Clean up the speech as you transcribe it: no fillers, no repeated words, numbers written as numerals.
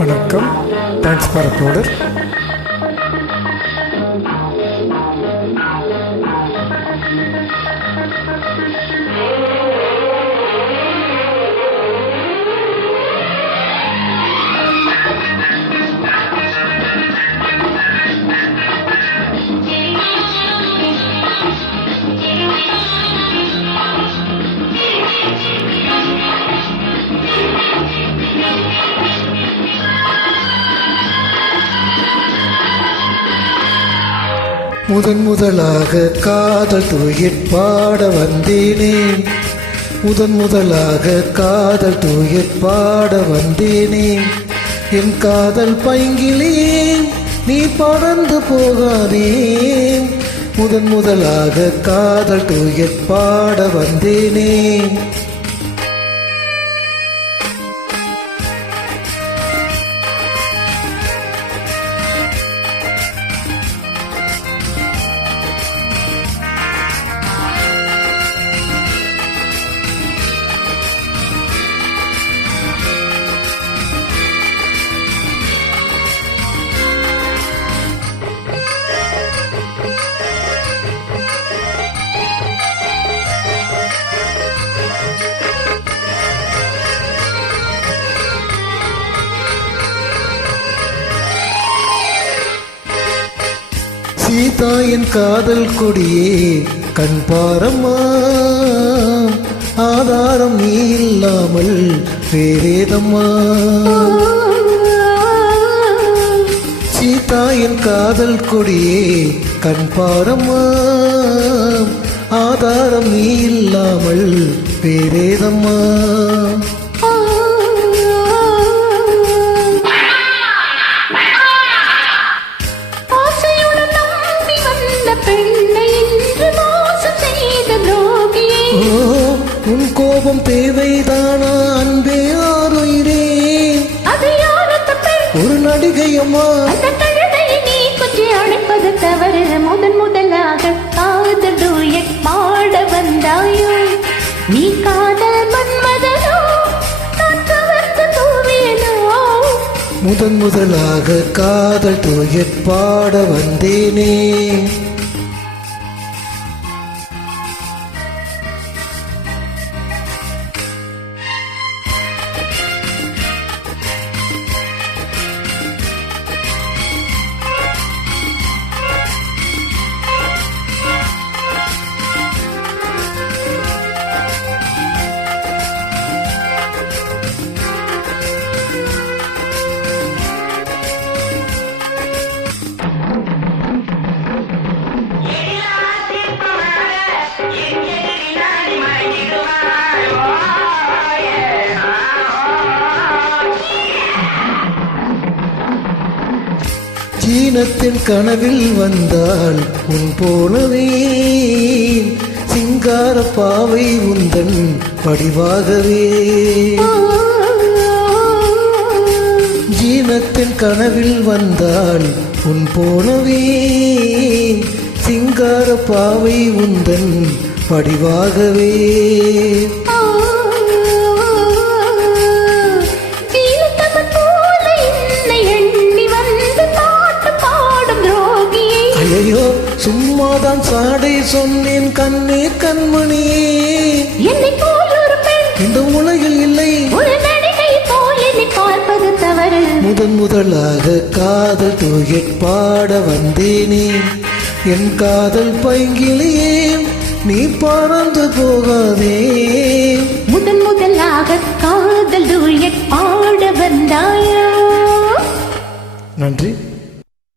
வணக்கம். Thanks for uploader. முதலாக காதல் தூயிற் பாட வந்தேனே. முதலாக காதல் தூயிற் பாட வந்தேனே. என் காதல் பைங்கிலே நீ பறந்து போகாதே. முதலாக காதல் தூயிற் பாட வந்தேனே. சீதா என் காதல் கொடியே கண் பாரம்மா. ஆதாரம் நீ இல்லாமல் வேறேதம்மா. சீதா என் காதல் கொடியே கண் பாரம்மா. ஆதாரம் நீ இல்லாமல் வேறேதம்மா. உன் கோபம் தேவைதானா அன்பே ஆறுயிரே. ஒரு நடிகையம்மா நீ கொஞ்சம் அழைப்பது தவறு. முதலாக காதல் டூயட் பாட வந்தாயோ. நீ காதல் மன்மதனோ நான் கவர்ந்து தூவேனோ. முதலாக காதல் டூயட் பாட வந்தேனே. சீனத்தின் கனவில் வந்தால் உன் போலவே சிங்கார பாவை உந்தன் வடிவாகவே. ஜீனத்தின் கனவில் வந்தால் உன் போலவே சிங்கார பாவை உந்தன் வடிவாகவே. ஐயோ சும்மாதான் சாடை சொன்னேன் கண்ணே கண்மணியே. என்னை போல் ஒரு பெண் இந்த உலகில் இல்லை. ஒரு நடிகை போல் என்னை பார்ப்பது தவறு. முதலாக காதல் டூயட் பாட வந்தேனே. என் காதல் பைங்கிலேயே நீ பறந்து போகாதே. முதலாக காதல் டூயட் பாட வந்தாயோ. நன்றி.